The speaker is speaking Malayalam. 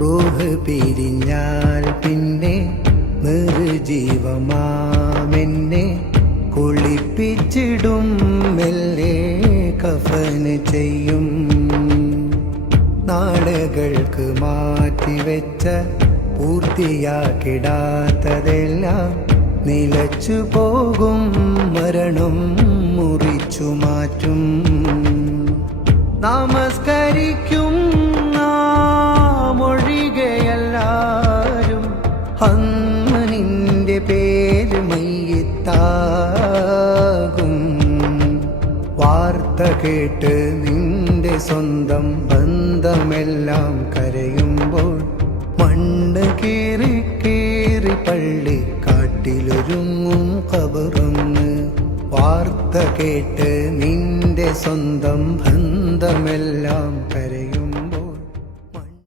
റൂഹ് പിരിഞ്ഞാൽ പിന്നെ നിർജീവമാമെന്നെ കുളിപ്പിച്ചിടും മെല്ലെ കഫന് ചെയ്യും. നാളുകൾക്ക് മാറ്റിവെച്ച പൂർത്തിയാക്കിടാത്തതെല്ലാം നിലച്ചു പോകും. മരണം മുറിച്ചു മാറ്റും. നമസ്കരിക്കും നാമൊഴികെയെല്ലാരും അന്ന് നിന്റെ പേര് മയ്യിത്താകും. വാർത്ത കേട്ട് നിന്റെ സ്വന്തം ബന്ധമെല്ലാം കരയുമ്പോൾ മണ്ണ് കീറി കീറി പള്ളി കാട്ടിലൊരുങ്ങും ഖബറൊന്ന്. വാർത്ത കേട്ട് നിന്റെ സ്വന്തം ബന്ധമെല്ലാം കരയും.